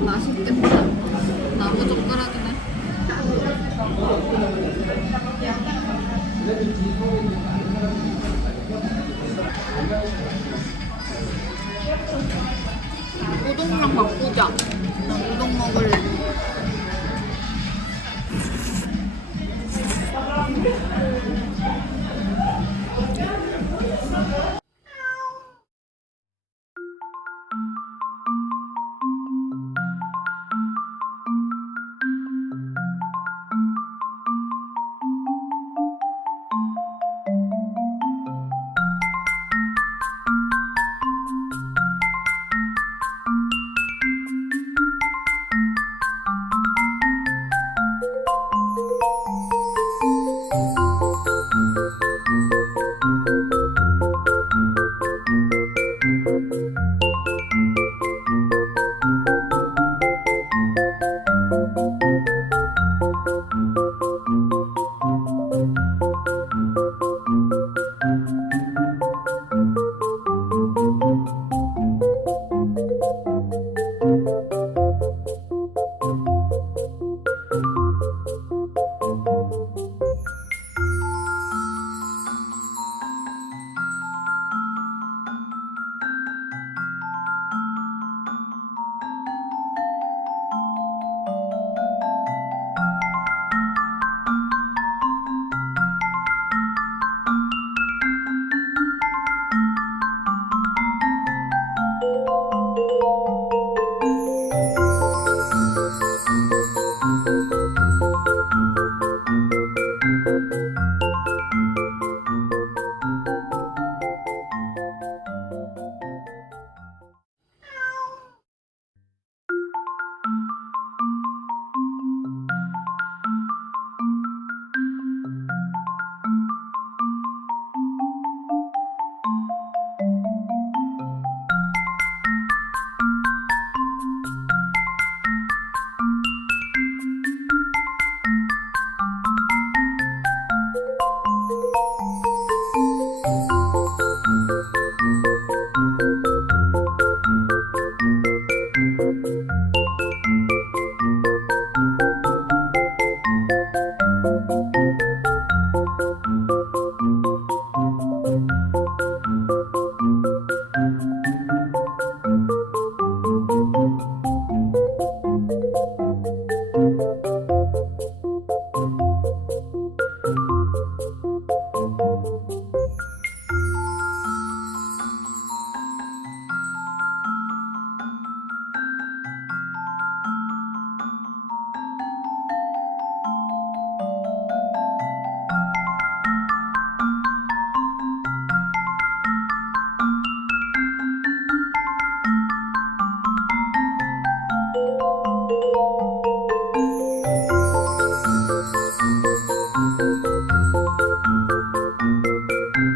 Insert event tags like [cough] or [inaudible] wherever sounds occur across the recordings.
맛있겠다.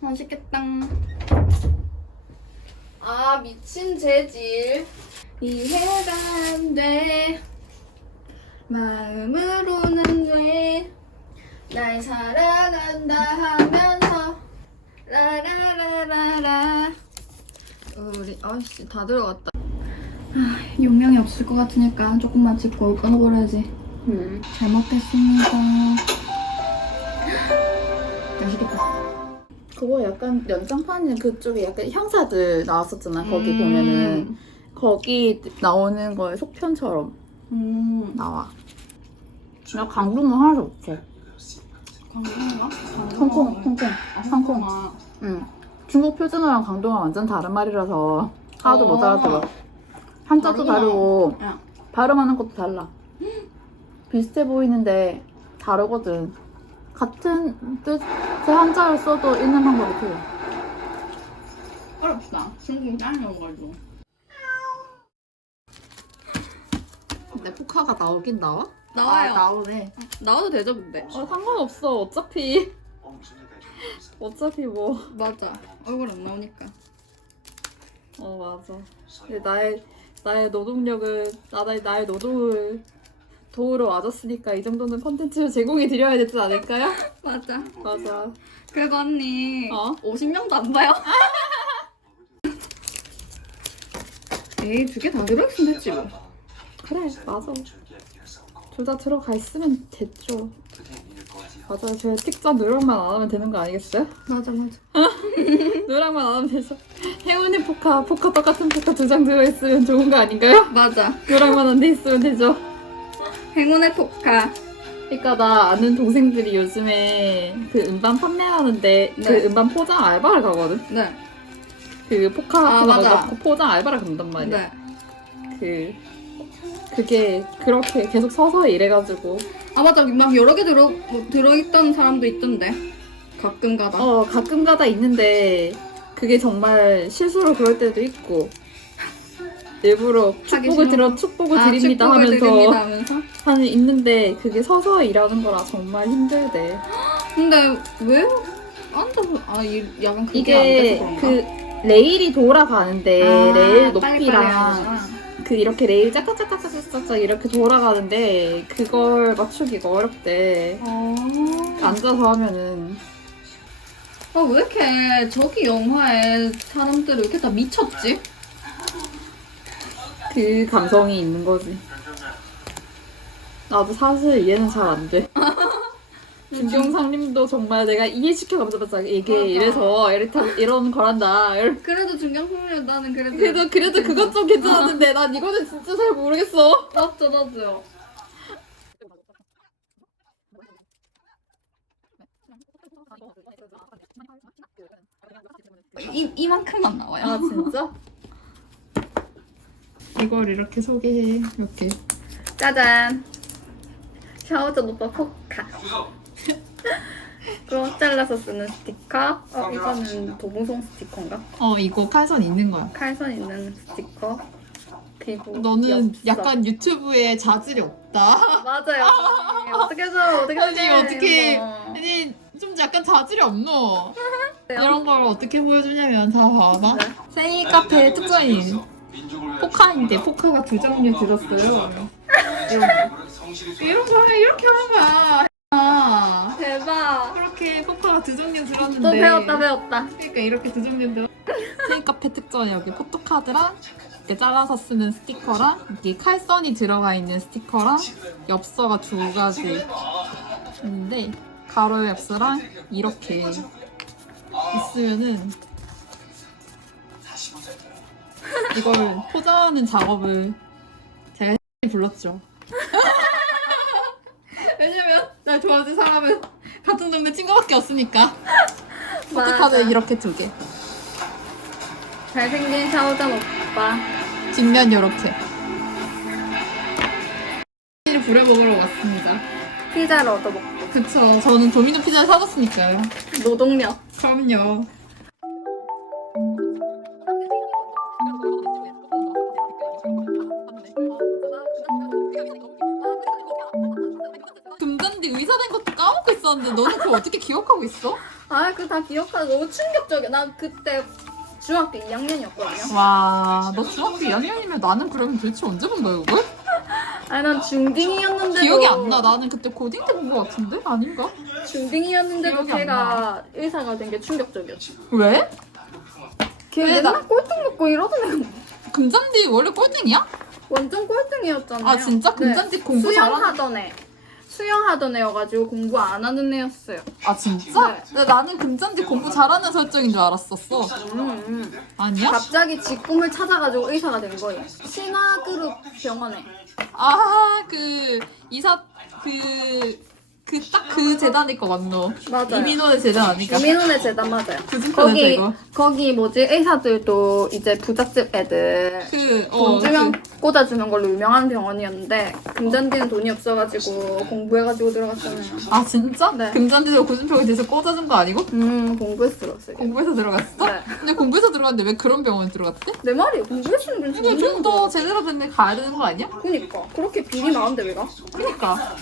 맛있겠다. 아 미친 재질 이해가 안 돼. 마음으로는 왜 날 사랑한다 하면서 라라라라라 우리 아씨 다 들어갔다. 아, 용량이 없을 것 같으니까 조금만 찍고 끊어버려야지. 음. 잘 먹겠습니다. [gasps] 맛있겠다. 그거 약간 연장판이 그쪽에 약간 형사들 나왔었잖아. 거기 음. 보면은 거기 나오는 거에 속편처럼 음. 나와. 나 강릉은 하나도 없어. 광동인가? 홍콩, 홍콩. 아, 홍콩. 홍콩아. 응. 중국 표준어랑 강동어 완전 다른 말이라서 하나도 못 어. 알아들어. 한자도 다르구나. 다르고 야. 발음하는 것도 달라. 비슷해 보이는데 다르거든. 같은 뜻의 한자를 써도 읽는 방법이 틀려. 어렵다. 중국 짱이어가지고. 근데 포카가 나오긴 나와? 나와요. 아, 나오네. 나와도 되죠, 근데? 어, 상관없어. 어차피 어차피 뭐. 맞아. 얼굴 안 나오니까. 어 맞아. 근데 나의 나의 노동력을 나의 나의 노동을 도우러 와줬으니까 이 정도는 컨텐츠를 제공해 드려야 되지 않을까요? [laughs] 맞아. 맞아. 그래도 언니 어? 50명도 안 봐요. [laughs] 에이 두 개 다 들어있으면 됐지 뭐. 그래 맞아. 둘 다 들어가 있으면 됐죠. 맞아요. 제가 특전 노력만 안 하면 되는 거 아니겠어요? 맞아 맞아. [laughs] 노력만 안 하면 되죠. 행운의 포카, 포카 똑같은 포카 두 장 들어있으면 좋은 거 아닌가요? 맞아. 노력만 안 돼 있으면 되죠. 행운의 포카. 그러니까 나 아는 동생들이 요즘에 그 음반 판매하는데 그 네. 음반 포장 알바를 가거든. 네. 그 포카 아, 같은 거 맞아. 넣고 포장 알바를 간단 말이야. 네. 그 그게 그렇게 계속 서서 일해가지고 아 맞아. 막 여러 개 들어 뭐, 들어있던 사람도 있던데. 가끔 가다. 어 가끔가다 있는데 그게 정말 실수로 그럴 때도 있고 일부러 축복을 들어 거. 축복을 아, 드립니다 축복을 하면서 드립니다 하면서. 하는 있는데 그게 서서 일하는 거라 정말 힘들대. 근데 왜 앉아서 아 이 약간 그게 이게 안 돼서 그런가? 그 레일이 돌아가는데 아, 레일 빨리빨리 높이랑 하는구나. 그 이렇게 레일 짝짝짝짝짝짝 이렇게 돌아가는데 그걸 맞추기가 어렵대. 어. 앉아서 하면은 아, 왜 이렇게 저기 영화에 사람들이 왜 이렇게 다 미쳤지? 그 감성이 있는 거지. 나도 사실 이해는 잘 안 돼. [laughs] 김경상님도 정말 내가 이해시켜가면서 이게 그러니까. 이래서 이렇다 이런 거란다. 그래도 중경풍류 나는 그래도 그래도 그래도 그것 좀 괜찮았는데 난 이거는 진짜 잘 모르겠어. 맞죠 맞죠 이, 이만큼만 나와요 아 진짜? 이걸 이렇게 소개해 이렇게. 짜잔 샤오전 오빠 포카 [laughs] 그거 잘라서 쓰는 스티커 어 이거는 도봉송 스티커인가? 어 이거 칼선 있는 거야. 칼선 있는 스티커 그리고 너는 엽서. 약간 유튜브에 자질이 없다. 맞아요 [laughs] 언니. 어떻게 해서 어떻게 아니, 해서 어떻게- 이거. 아니 좀 약간 자질이 없노. [laughs] 네. 이런 걸 어떻게 보여주냐면 다 봐봐. 네. 생이 카페 특전인 포카인데 포카가 두 종류 들었어요. 이런 거. 이런 거 하면 이렇게 하는 거야. 아, 대박 그렇게 포카가 두 종류 들었는데. 또 배웠다 배웠다 그러니까 이렇게 두 종류 들어. 생이 카페 특전에 여기 포토카드랑 이렇게 잘라서 쓰는 스티커랑 이렇게 칼선이 들어가 있는 스티커랑 엽서가 두 가지 있는데 가로 엽서랑 이렇게 있으면은 이걸 포장하는 작업을 제가 불렀죠. [laughs] 왜냐면 날 도와줄 사람은 같은 동네 친구밖에 없으니까 포토카드 맞아. 이렇게 두 개. 잘생긴 샤오전 오빠 뒷면 이렇게. 피를 부려 먹으러 왔습니다. 피자를 얻어먹고 그쵸. 저는 도미노 피자를 사줬으니까요. 노동력 그럼요. 있었는데 너는 그걸 어떻게 기억하고 있어? 아 그 다 기억하고 너무 충격적이야 난 그때 중학교 2학년이었거든요 와, 너 중학교 2학년이면 나는 그러면 도대체 언제 본 거야, 이걸? 아니 난 중딩이었는데도 기억이 안 나. 나는 그때 고딩 때 본 거 같은데? 아닌가? 중딩이었는데도 기억이 안 걔가 의사가 된 게 충격적이었어 왜? 걔왜 맨날 나- 꼴등 먹고 이러던 애가 금잔디 원래 꼴등이야? 완전 꼴등이었잖아요 아 진짜? 네. 금잔디 공부 잘하는 수영하던 애 수영하던 애여가지고 공부 안 하는 애였어요. 아 진짜? 네. 근데 나는 금잔디 공부 잘하는 설정인 줄 알았었어. 음, 음. 아니야? 갑자기 지 꿈을 찾아가지고 의사가 된 거예요. 신화그룹 병원에. 아그 이사 그 그 딱 그 재단일 거 맞노? 맞아요. 이민호의 재단 아니까? 이민훈의 재단 맞아요. 무슨 거기 거기 뭐지 의사들도 이제 부잣집 애들 그돈 어, 주면 그, 꽂아주는 걸로 유명한 병원이었는데 금잔디는 돈이 없어가지고 공부해가지고 들어갔잖아요. 아 진짜? 네. 금잔디도 고준표가 돼서 꽂아준 거 아니고? 음 공부해서 들어갔어요. 공부해서 들어갔어? 네. 근데 공부해서 들어갔는데 왜 그런 병원에 들어갔대? 내 말이 공부했으면 그냥 이게 좀더 제대로 된 데 가야 되는 거 아니야? 그니까 그렇게 비리 많은데 왜 가? 그러니까